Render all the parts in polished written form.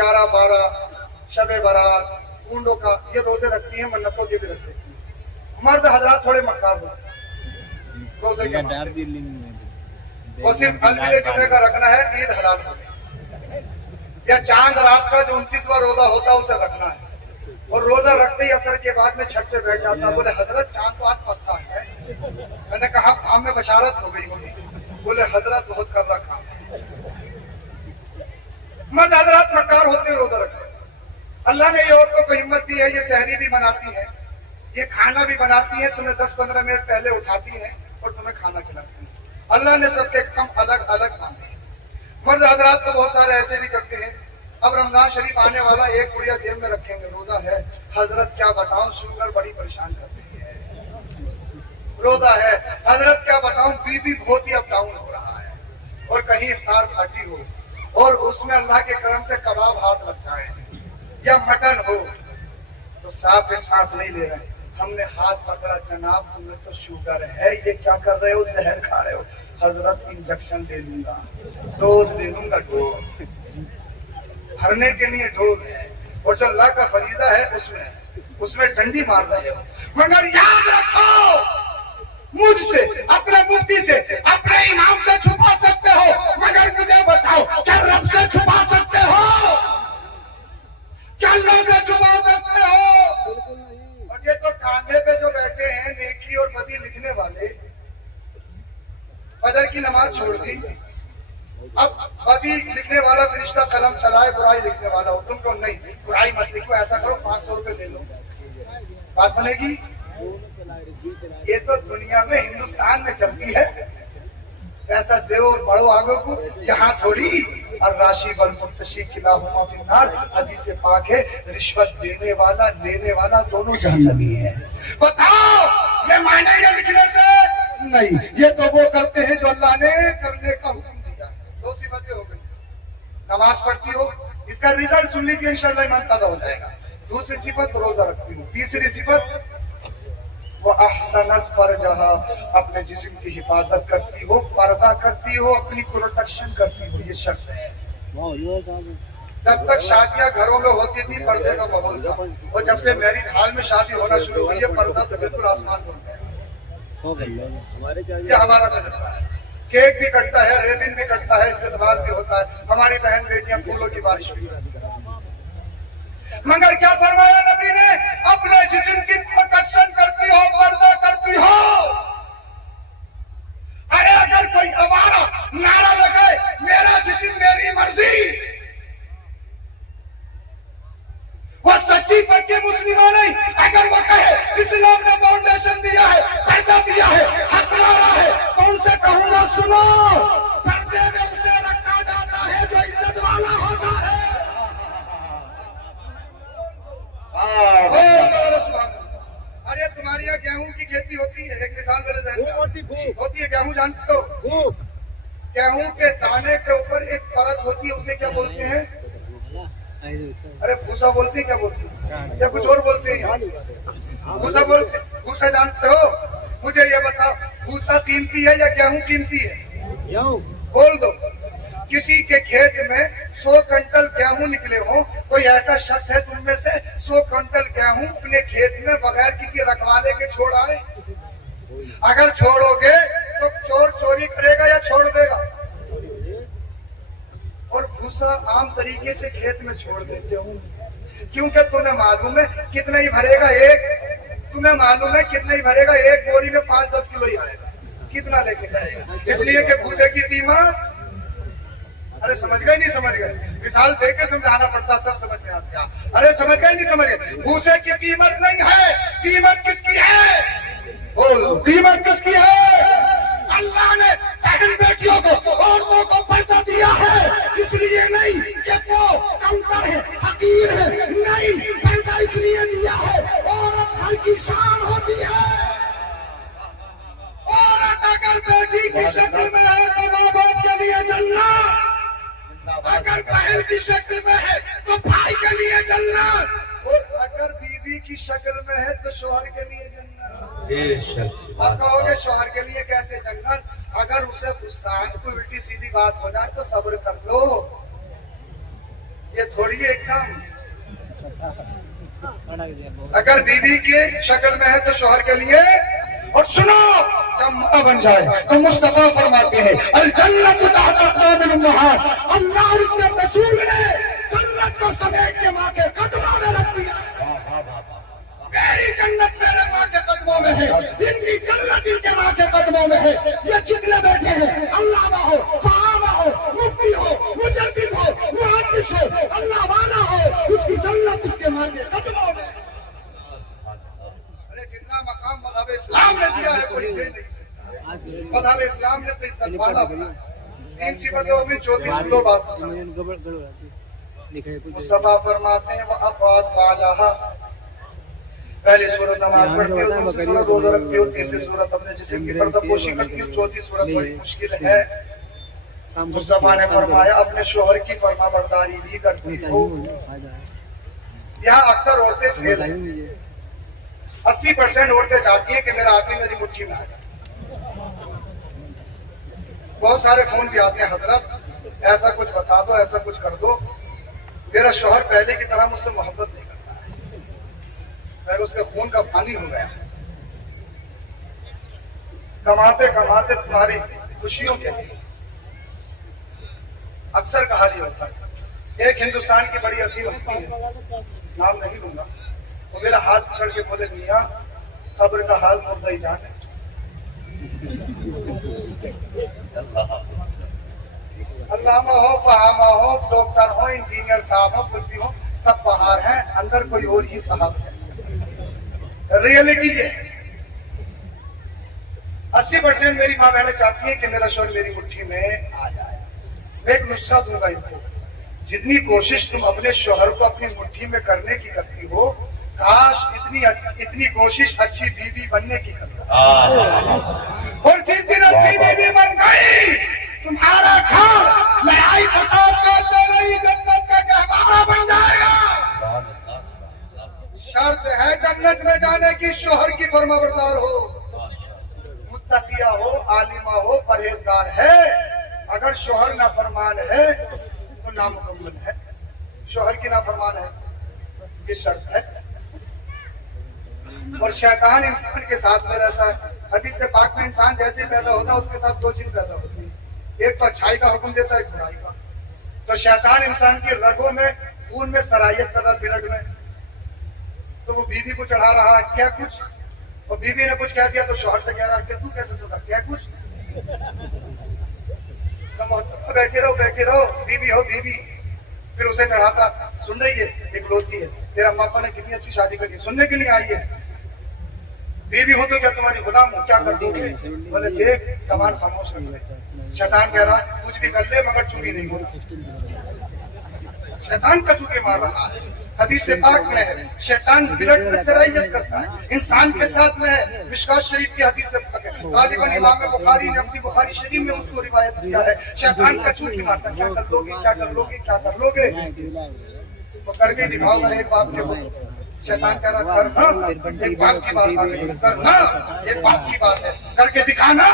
11, 12 शबे बारात, ऊंडों का ये रोजे रखती हैं, मन्नतों के भी रखती हैं। मर्द हजरात थोड़े मकदार होते हैं रोजे के, वो सिर्फ अलविदे जुमे का रखना है, ईद हलाल होने या चांद रात का जो 29वां रोजा होता है उसे रखना है। और रोजा रखते ही असर के बाद में छत पे बैठ जाता है, बोले हजरत चांद तो आज पक्का है। मैंने कहा काम में बशारत हो गई होगी। बोले हजरत बहुत कर रखा। मर्द हजरात मक्कार होते रोजा रखते। अल्लाह ने ये औरतों को हिम्मत दी है, ये सहरी भी बनाती है, ये खाना भी बनाती है, तुम्हें 10-15 मिनट पहले उठाती है और तुम्हें खाना खिलाती है। अल्लाह ने सबके काम अलग अलग बांधे हैं। मर्द हजरात को बहुत सारे ऐसे भी करते हैं। अब रमजान शरीफ आने वाला, एक गुड़िया जेब में रखेंगे, रोजा है। हजरत क्या बताऊं, शुगर बड़ी परेशान कर रही है। रोजा है हजरत क्या बताऊं, बीपी बहुत ही अप डाउन हो रहा है। और कहीं इफ्तार पार्टी हो और उसमें अल्लाह के करम से कबाब हाथ लग जाए या मटन हो तो साफ सांस नहीं ले रहे। हमने हाथ पकड़ा, जनाब तुम्हें तो शुगर है, ये क्या कर रहे हो, जहर खा रहे हो। हजरत इंजेक्शन ले लूंगा, डोज ले लूंगा, डोज भरने के लिए डोज है। और जो अल्लाह का फरीजा है उसमें डंडी मार रहे हो। मगर याद रखो, मुझसे, अपने मुफ्ती से, अपने इमाम से छुपा सकते हो, मगर मुझे बताओ क्या रब से छुपा सकते हो? क्या अल्लाह से छुपा सकते हो? और ये तो कांधे पे जो बैठे हैं नेकी और बदी लिखने वाले, फजर की नमाज छोड़ दी, अब बदी लिखने वाला फरिश्ता कलम चलाए, बुराई लिखने वाला हो। तुमको नहीं, बुराई मत लिखो, ऐसा करो 500 रुपए ले लो, बात बनेगी। ये तो दुनिया में, हिंदुस्तान में चलती है। पैसा दो और बढ़ो आगे को, यहाँ थोड़ी। और राशि बल मुर्तशी किला हुआ फिन्नार, हदीस से पाक है, रिश्वत देने वाला लेने वाला दोनों जहन्नमी है। बताओ ये मानेंगे लिखने से? नहीं, ये तो वो करते हैं जो अल्लाह ने करने का हुक्म दिया। 2 सिफतें हो गई। नमाज पढ़ती हो, इसका रिजल्ट सुन लीजिए, इंशाल्लाह ईमान ताज़ा हो जाएगा। दूसरी सिफत रोजा रखती हो। तीसरी सिफत वो अहसनत फरजहा, अपने जिस्म की हिफाजत करती हो, पर्दा करती हो, अपनी प्रोटेक्शन करती हो। ये शर्त है। जब तक शादियां घरों में होती थी पर्दे का माहौल था, और जब से मैरिज हॉल में शादी होना शुरू हुई है पर्दा तो बिल्कुल आसमान बन गया। ये हमारा तजुर्बा है। केक भी कटता है, रेलिंग भी कटता है, इस्तेमाल भी होता है। हमारी बहन बेटियां फूलों की बारिश भी करती है। मगर क्या फरमाया नबी ने, अपने जिस्म की प्रोटेक्शन करती हो, पर्दा करती हो। अरे अगर कोई आवारा नारा लगाए मेरा जिस्म मेरी मर्जी, वो सच्ची पक्की मुस्लिम नहीं। अगर वो कहे इस्लाम ने फाउंडेशन दिया है, पर्दा दिया है, हक मारा है, तो उनसे कहूंगा सुनो, पर्दे में उसे रखा जाता है जो इज्जत वाला होता है। अरे तुम्हारी यहाँ गेहूं की खेती होती है, एक मिसाल मेरे जहन में होती है। गेहूं जानते हो? गेहूं के दाने के ऊपर एक परत होती है, उसे क्या बोलते हैं? अरे भूसा बोलते हैं, क्या बोलते हैं, या कुछ और बोलते हैं? भूसा बोलते, भूसा जानते हो? मुझे ये बताओ, भूसा कीमती है या गेहूं कीमती है? बोल दो। किसी के खेत में 100 क्विंटल गेहूं निकले हो, कोई ऐसा शख्स है तुम में से 100 क्विंटल गेहूं अपने खेत में बगैर किसी रखवाले के छोड़ आए? अगर छोड़ोगे तो चोर चोरी करेगा या छोड़ देगा? और भूसा आम तरीके से खेत में छोड़ देते हो, क्योंकि तुम्हें मालूम है कितना ही भरेगा, तुम्हें मालूम है कितना ही भरेगा, एक बोरी में 5-10 किलो ही आएगा, कितना लेके जाएगा। इसलिए कि भूसे की कीमत, अरे समझ गए नहीं समझ गए? मिसाल दे के समझाना पड़ता तब समझ में आता। अरे समझ गए नहीं समझ गए? भूसे की कीमत नहीं है, कीमत किसकी है? बोल, कीमत किसकी है? अल्लाह ने बहन बेटियों को, औरतों को पर्दा दिया है, इसलिए नहीं कि वो कमतर है, हकीर है, नहीं, पर्दा इसलिए दिया है औरत घर की शान होती है। औरत अगर बेटी की शक्ल में है तो माँ बाप के लिए जन्नत, अगर बहन की शक्ल में है तो भाई के लिए जन्नत, और अगर बीवी की शक्ल में है तो शोहर के लिए जन्नत। अब कहोगे शोहर के लिए कैसे जन्नत? अगर उसे गुस्सा है, कोई उल्टी सीधी बात हो जाए तो सब्र कर लो। ये थोड़ी है एकदम। अगर बीवी के शक्ल में है तो शौहर के लिए। और सुनो, जब मां बन जाए तो मुस्तफा फरमाते हैं अल जन्नत तहत अक़दामिल उम्महात, अल्लाह और उसके रसूल ने जन्नत को समेट के मां के कदमों में रख दिया। मेरी जन्नत मेरे मां के कदमों में है, इनकी जन्नत इनके मां के कदमों में है। ये जितने बैठे हैं, अल्लामा हो, सहाबा हो, मुफ्ती हो, मुजद्दिद हो, मुहद्दिस हो, अल्लाह वाला हो, उसकी जन्नत उसके मां के कदमों में। अरे जितना मकाम मज़हब इस्लाम ने दिया है कोई दे नहीं सकता। मज़हब इस्लाम ने तो इज्जत वाला बनाया। 3 सिफतों में 34 किलो बात मुस्तफा फरमाते हैं वह अफ़ाद वाला। पहली सूरत नमाज पढ़ती हो, दूसरी सूरत रोजा रखती हो, तीसरी सूरत अपने जिस्म की पर्दापोशी करती हो, चौथी सूरत बड़ी मुश्किल है। मुस्तफा ने फरमाया अपने शोहर की फरमाबरदारी भी करती हो। यहाँ अक्सर औरतें फेल हैं। 80% औरतें चाहती हैं कि मेरा आदमी मेरी मुट्ठी में आ जाए। बहुत सारे फोन भी आते हैं, हजरत ऐसा कुछ बता दो, ऐसा कुछ कर दो। मेरा शोहर पहले की तरह मुझसे मोहब्बत नहीं करता है, उसका खून का पानी हो गया। कमाते कमाते तुम्हारी खुशियों के लिए अक्सर कहा नहीं होता है। एक हिंदुस्तान की बड़ी अजीम हस्ती है, नाम नहीं लूंगा, वो मेरा हाथ पकड़ के बोले मियां खबर का हाल मुर्दा ही जाने। अल्लामा हो, फहामा हो, डॉक्टर हो, इंजीनियर साहब हो, कुछ भी हो, सब बाहर हैं, अंदर कोई और ही साहब है। रियलिटी ये 80% मेरी माँ बहनें चाहती है कि मेरा शौहर मेरी मुट्ठी में आ जाए। मैं एक नुस्खा दूंगा इनको, जितनी कोशिश तुम अपने शौहर को अपनी मुट्ठी में करने की करती हो, काश इतनी कोशिश अच्छी बीवी बनने की करती। और जिस दिन अच्छी बीवी बन गई, तुम्हारा घर लड़ाई फसाद करते नहीं जन्नत का गहवारा बन जाएगा। शर्त है जन्नत में जाने की शौहर की फरमाबरदार हो, मुत्तकिया हो, आलिमा हो, परहेजगार है। अगर शौहर नाफरमान है तो नामुकम्मल है। शौहर की नाफरमान है, ये शर्त है। और शैतान इंसान के साथ में रहता है। हदीस से पाक में इंसान जैसे पैदा होता है उसके साथ 2 चीज पैदा होती है, एक तो अच्छाई का हुक्म देता है, एक बुराई का। तो शैतान इंसान की रगों में, खून में सरायत कर रहा, ब्लड में। तो वो बीवी को चढ़ा रहा है क्या कुछ, और बीवी ने कुछ कह दिया तो शौहर से कह रहा है कि तू कैसे सुना क्या कुछ। तो बैठे रहो, बीवी हो बीवी। फिर उसे चढ़ाता, सुन रही है, एक लोती है, तेरा पापा ने कितनी अच्छी शादी करी, सुनने के लिए आई है। बीवी हो तो क्या तुम्हारी गुलाम हो, क्या कर दोगे? बोले देख कमान खामोश कर ले। शैतान कह रहा है कुछ भी कर ले मगर चुरी नहीं होगा। शैतान का चूके मार रहा है। हदीस पाक में है शैतान ब्लड में सरायत करता है, इंसान के साथ में है। मिशकात शरीफ की हदीस से गालिबन इमाम बुखारी ने अपनी बुखारी शरीफ में उसको रिवायत किया है। शैतान का चूके मारता, क्या कर लोगे, क्या कर लोगे, क्या कर लोगे, तो करके दिखाओगा एक बाप के को। शैतान कह रहा करना, एक बाप की बात आ गई, करना एक बाप की बात है, करके दिखाना,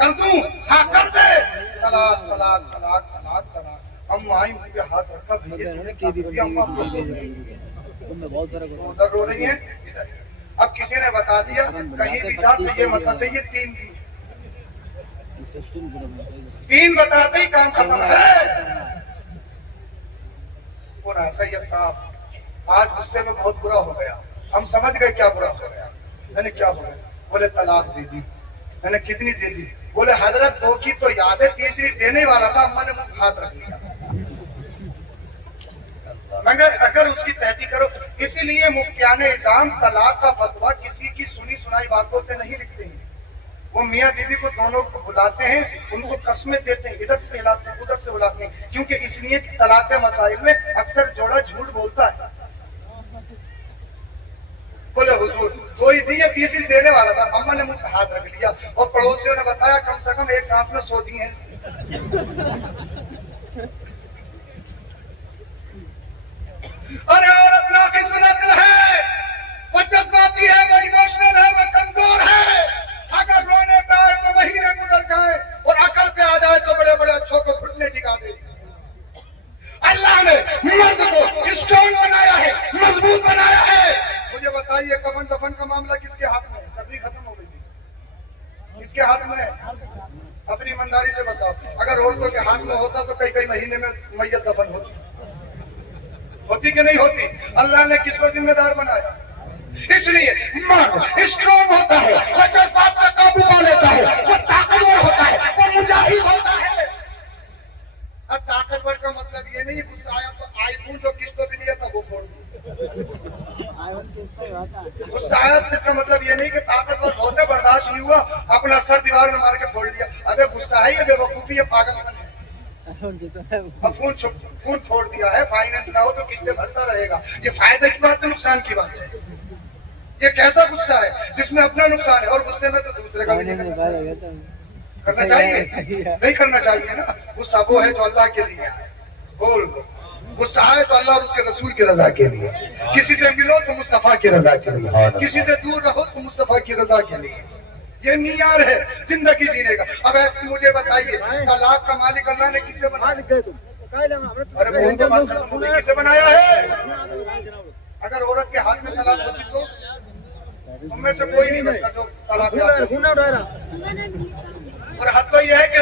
कर दूं, हाँ कर दे। तलाक तलाक तलाक तलाक तलाक। अम्मा आई मुझे हाथ रखा, उधर रो रही है, इधर। अब किसी ने बता दिया कहीं भी जा तो ये मत बताइए 3 दिन, 3 बताते ही काम खत्म है। पूरा सही साहब आज गुस्से में बहुत बुरा हो गया, हम समझ गए क्या बुरा हो गया। मैंने क्या हो गया? बोले तलाक दे दी। मैंने कितनी दे दी? बोले हजरत 2 की तो याद है, तीसरी देने वाला था, अम्मा ने मुझे हाथ रख लिया। मगर अगर उसकी तहकीक करो, इसीलिए मुफ्तियाने इज़ाम तलाक का फतवा किसी की सुनी सुनाई बातों पे नहीं लिखते हैं। वो मियाँ बीवी को दोनों को बुलाते हैं, उनको कस्में देते हैं, इधर से हिलाते हैं, उधर से बुलाते हैं, क्योंकि इसलिए तलाक के मसाइल में अक्सर जोड़ा झूठ बोलता है। बोले हुजूर 2 ही दी, तीसरी देने वाला था, अम्मा ने मुझे हाथ रख लिया। और पड़ोसियों ने बताया कम से कम एक सांस में 100 दी है। अरे औरत नाक़िस नक्ल है, वो जज्बाती है, वो इमोशनल है, वो कमजोर है। अगर रोने पे आए तो महीने गुजर जाए, और अकल पे आ जाए तो बड़े बड़े अच्छों को घुटने टिका दे। अल्लाह ने मामला किसके हाथ में है? तकलीफ खत्म हो गई थी। किसके हाथ में है? अपनी ईमानदारी से बताओ। अगर औरतों के हाथ में होता तो कई महीने में मैयत दफन होती कि नहीं होती? अल्लाह ने किसको जिम्मेदार बनाया? इसलिए मर्द स्ट्रॉन्ग होता है, वो जज्बात का काबू पा लेता है, वो ताकतवर होता है, वो मुजाहिद होता है। अब ताकतवर का मतलब ये नहीं गुस्सा आया तो आईफोन जो किसको भी लिया था वो फोड़ दिया। गुस्सा आया तो इसका मतलब ये नहीं कि ताकतवर बहुत है, बर्दाश्त नहीं हुआ, अपना सर दीवार में मार के फोड़ लिया। अबे गुस्सा है, ये बेवकूफी है, पागलपन है। खून फोड़ दिया है, फाइनेंस ना हो तो किस्ते भरता रहेगा। ये फायदे की बात है, नुकसान की बात है? ये कैसा गुस्सा है जिसमें अपना नुकसान है और गुस्से में तो दूसरे का भी करना चाहिए? नहीं करना चाहिए ना। गुस्सा वो है जो अल्लाह के लिए है। बोल, गुस्सा है तो अल्लाह और उसके रसूल की रजा के लिए। किसी से मिलो तो मुस्तफा की रजा के लिए, किसी से दूर रहो तो मुस्तफा की रजा के लिए। ये मीयार है जिंदगी जीने का। अब ऐसे मुझे बताइए, तलाक का मालिक अल्लाह ने किससे बनाया? अरे किससे बनाया है? अगर औरत के हाथ में तलाक होती तो उनमें से कोई नहीं बचता जो तलाक। और हद तो यह है कि